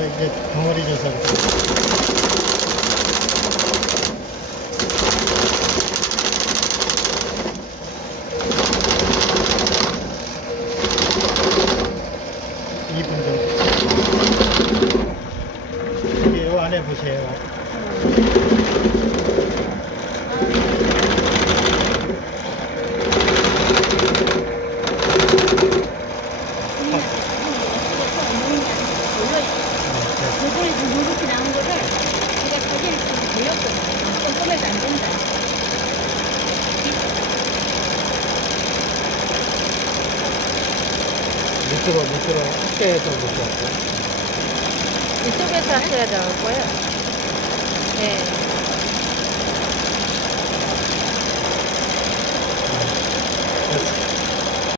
이제 덩어리 져서 이분 정도. 여기 요 안에 보세요. 저번에 이렇게 나온 거를 제가 사진을 좀 보였거든요. 좀 꺼내도 안 된다. 밑으로 학교에서 보세요. 이쪽에서 하셔야 되고요. 네.